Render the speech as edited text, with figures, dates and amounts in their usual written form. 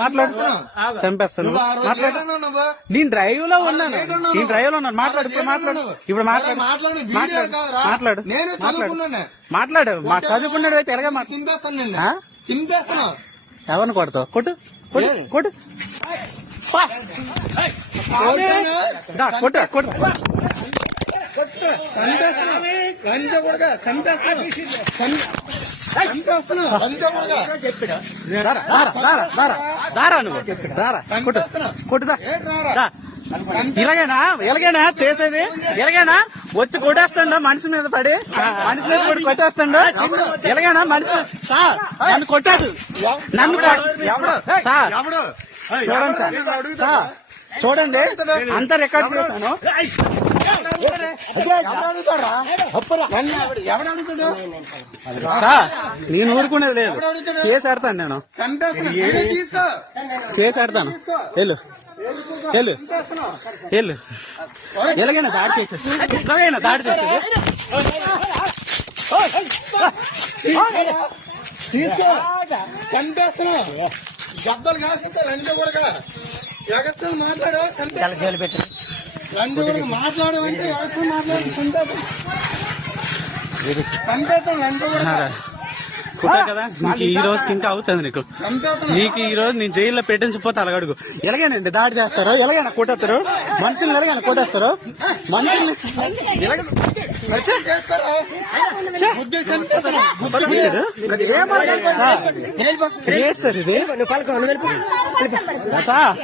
మాట్లాడు, చంపేస్తాను. మాట్లాడు, నేను డ్రైవ్ లో ఉన్నాను, నేను డ్రైవ్ లో ఉన్నాను. మాట్లాడు, ఇప్పుడు మాట్లాడు, ఇప్పుడు మాట్లాడు, మాట్లాడు, మాట్లాడు. మా చదువుకున్నాడు అయితే ఎలాగా ఎవరిని కొడతావు? కొట్టు, కొట్టు, కొట్టు, కొట్టు, కొట్టు. ఇలాగేనా చేసేది? ఎలాగైనా వచ్చి కొట్టేస్తాడు మనిషి మీద పడి, మనిషి మీద పడి కొట్టేస్తాడు. ఎలాగైనా మనిషి సార్ నన్ను కొట్టాడు, నన్ను సార్ చూడండి సార్, చూడండి అంతా రికార్డ్ చేశాను. సార్ నేను ఊరుకునేది లేదు, కేసు ఆడతాను, నేను కేసు ఆడతాను. వెళ్ళు, వెళ్ళు, వెళ్ళు. ఎలాగైనా దాడి చేసేది, ఎలాగైనా దాడి చేసేది. చంపేస్తున్నా గబ్బలు కాసింటే లంచ కూడా ఎగస్తం మాట్లాడు, జైలు పెట్టి మాట్లాడమంటే మాట్లాడు, చంపేస్తాం లంచ కూడా కుట్టా కదా. నీకు ఈ రోజుకి ఇంకా అవుతుంది, నీకు ఈ రోజు నేను జైల్లో పెట్టించిపోతే అలాగడుగు. ఎలాగైనా దాడి చేస్తారు, ఎలాగైనా కొట్టేస్తారు మనుషుల్ని, ఎలాగైనా కొట్టేస్తారు మనుషుల్ని. సార్ ఇది సార్